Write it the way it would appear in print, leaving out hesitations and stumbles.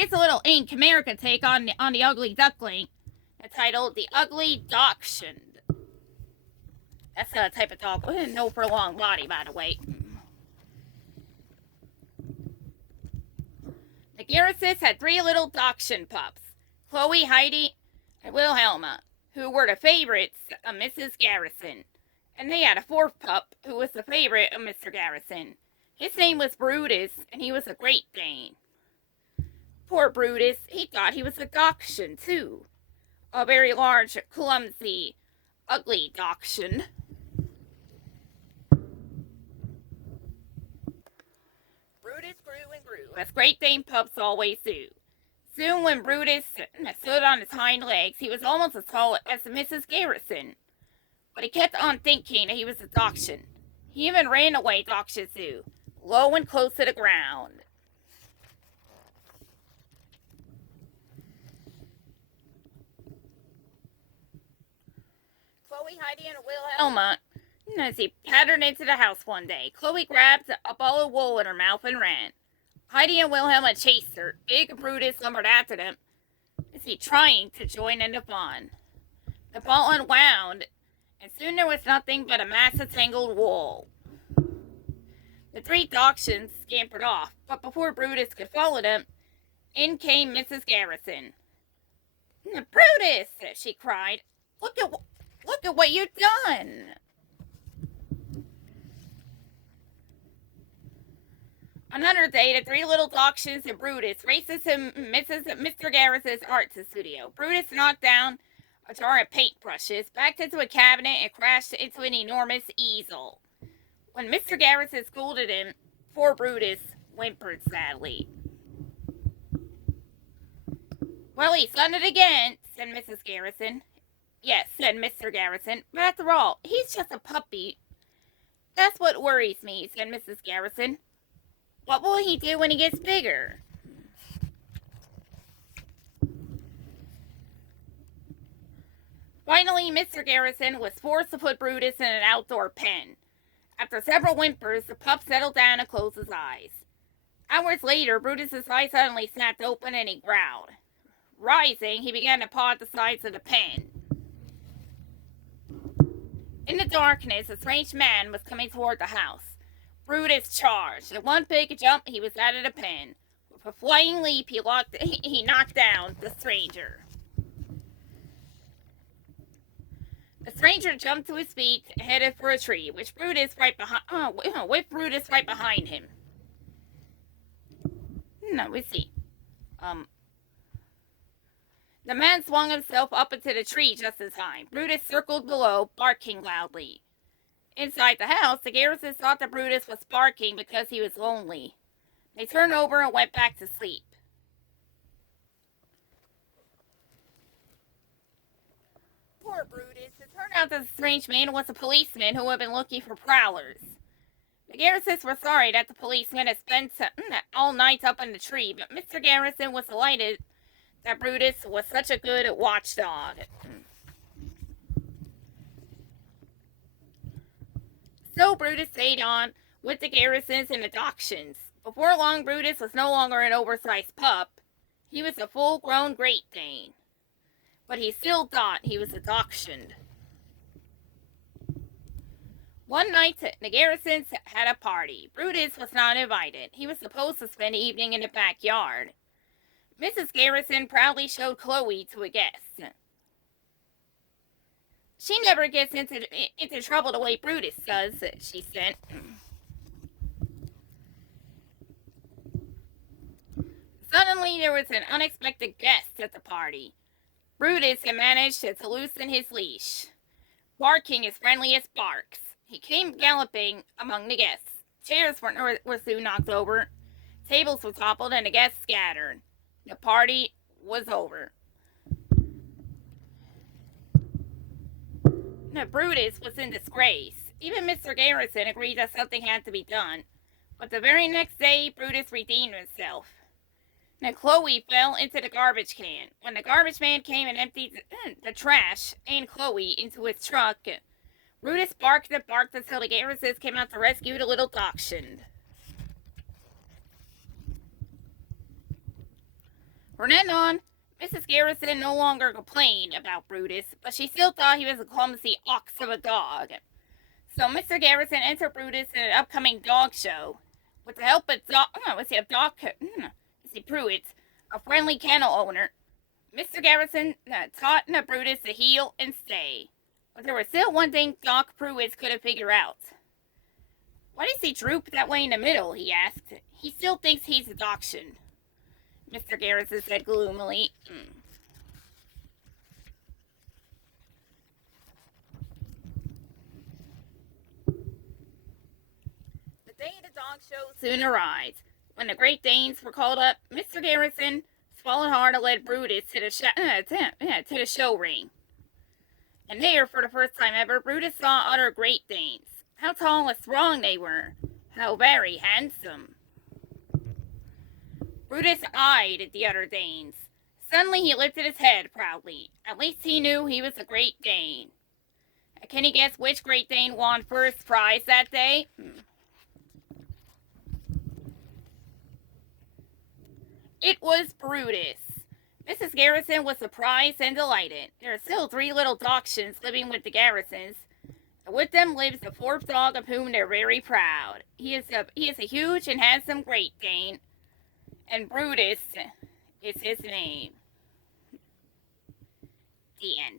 here's a little Inkmerica take on the ugly duckling, entitled "The Ugly Dachshund." That's the type of dog with no prolonged body, by the way. The Garrises had 3 little dachshund pups, Chloe, Heidi, and Wilhelma, who were the favorites of Mrs. Garrison. And they had a 4th pup, who was the favorite of Mr. Garrison. His name was Brutus, and he was a Great Dane. Poor Brutus, he thought he was a dachshund, too. A very large, clumsy, ugly dachshund. Brutus grew and grew, as Great Dane pups always do. Soon, when Brutus stood on his hind legs, he was almost as tall as Mrs. Garrison. But he kept on thinking that he was a dachshund. He even ran away dachshund too, low and close to the ground. Chloe, Heidi, and Wilhelma, as he pattered into the house one day, Chloe grabbed a ball of wool in her mouth and ran. Heidi and Wilhelma chased her. Big Brutus lumbered after them, as he trying to join in the fun. The ball unwound, and soon there was nothing but a mass of tangled wool. The 3 dachshunds scampered off, but before Brutus could follow them, in came Mrs. Garrison. "Brutus!" she cried. Look at what you've done!" Another day, the 3 little dachshunds and Brutus races to Mr. Garrison's art studio. Brutus knocked down a jar of paintbrushes, backed into a cabinet, and crashed into an enormous easel. When Mr. Garrison scolded him, poor Brutus whimpered sadly. "Well, he's done it again," said Mrs. Garrison. "Yes," said Mr. Garrison, "but after all, he's just a puppy." "That's what worries me," said Mrs. Garrison. "What will he do when he gets bigger?" Finally, Mr. Garrison was forced to put Brutus in an outdoor pen. After several whimpers, the pup settled down and closed his eyes. Hours later, Brutus's eyes suddenly snapped open and he growled. Rising, he began to paw at the sides of the pen. In the darkness, a strange man was coming toward the house. Brutus charged. At one big jump, he was out of the pen. With a flying leap, he knocked down the stranger. The stranger jumped to his feet, headed for a tree, with Brutus right behind him. Now we see. The man swung himself up into the tree just in time. Brutus circled below, barking loudly. Inside the house, the Garrisons thought that Brutus was barking because he was lonely. They turned over and went back to sleep. Poor Brutus. It turned out that the strange man was a policeman who had been looking for prowlers. The Garrisons were sorry that the policeman had spent all night up in the tree, but Mr. Garrison was delighted that Brutus was such a good watchdog. So Brutus stayed on with the Garrisons and the dachshunds. Before long, Brutus was no longer an oversized pup. He was a full-grown Great Dane. But he still thought he was a dachshund. One night, the Garrisons had a party. Brutus was not invited. He was supposed to spend the evening in the backyard. Mrs. Garrison proudly showed Chloe to a guest. "She never gets into trouble the way Brutus does," she said. Suddenly, there was an unexpected guest at the party. Brutus had managed to loosen his leash, barking as friendly as barks. He came galloping among the guests. Chairs were soon knocked over, tables were toppled, and the guests scattered. The party was over. Now, Brutus was in disgrace. Even Mr. Garrison agreed that something had to be done. But the very next day, Brutus redeemed himself. Now, Chloe fell into the garbage can. When the garbage man came and emptied the trash and Chloe into his truck, Brutus barked and barked until the Garrisons came out to rescue the little dachshund. From then on, Mrs. Garrison no longer complained about Brutus, but she still thought he was a clumsy ox of a dog. So Mr. Garrison entered Brutus in an upcoming dog show. With the help of Pruitt, a friendly kennel owner, Mr. Garrison taught Brutus to heel and stay. But there was still one thing Doc Pruitt couldn't figure out. Why does he droop that way in the middle? He asked. He still thinks he's a dachshund. Mr. Garrison said gloomily. The day of the dog show soon arrived. When the Great Danes were called up, Mr. Garrison swallowed hard and led Brutus to the show ring. And there, for the first time ever, Brutus saw other Great Danes. How tall and strong they were. How very handsome. Brutus eyed the other Danes. Suddenly he lifted his head proudly. At least he knew he was a Great Dane. Can you guess which Great Dane won first prize that day? It was Brutus. Mrs. Garrison was surprised and delighted. There are still 3 little dachshunds living with the Garrisons. And with them lives the 4th dog of whom they're very proud. He is a huge and handsome Great Dane. And Brutus is his name. The end.